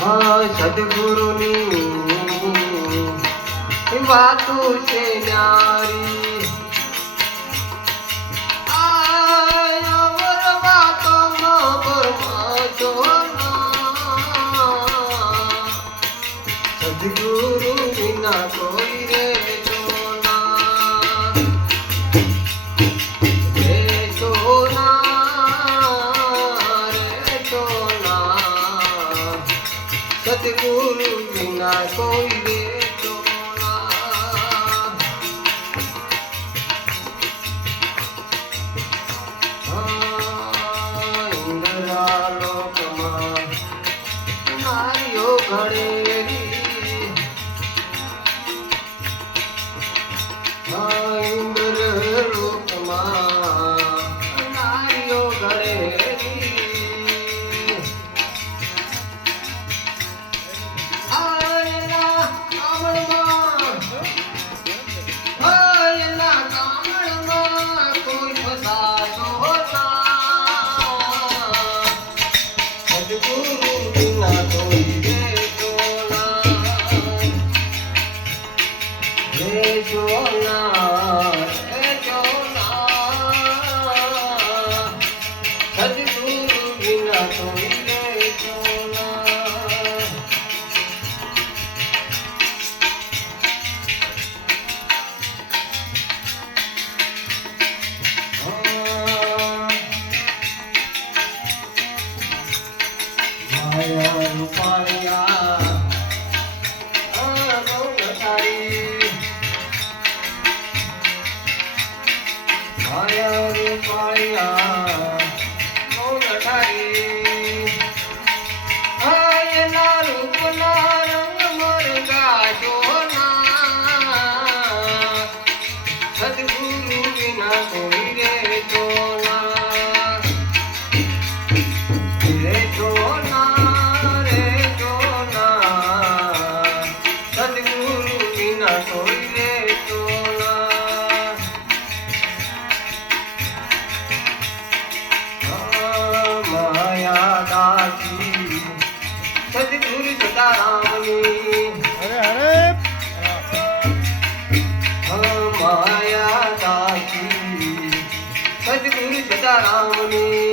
હા સદગુરુની વાતો છે ન્યારી સદગુરુ વિના કોઈ રે સોના રે સોના રે સોના સદગુરુ વિના કોઈ રે સોના ઇન્દ્રા લોકમાં નારીઓ ઘડેલી ઇન્દ્ર લોકમાં નારીઓ ઘડેલી એના કામળમાં કોઈ ફસાતો ના સદગુરુ વિના કોઈ રે સોના સદગુરુ વિના કોઈ રે સોના માયા રૂપાળિયા માયા રૂપાળિયા મૌન ઠારી એના રૂપના રંગ મરગા જોના સદગુરુ વિના કોઈ રે જોના રે જોના રે જોના સદગુરુ વિના કોઈ રે જોના માયા દાસી સદગુરુ સદારામની માયા દાસી સદગુરુ સદારામની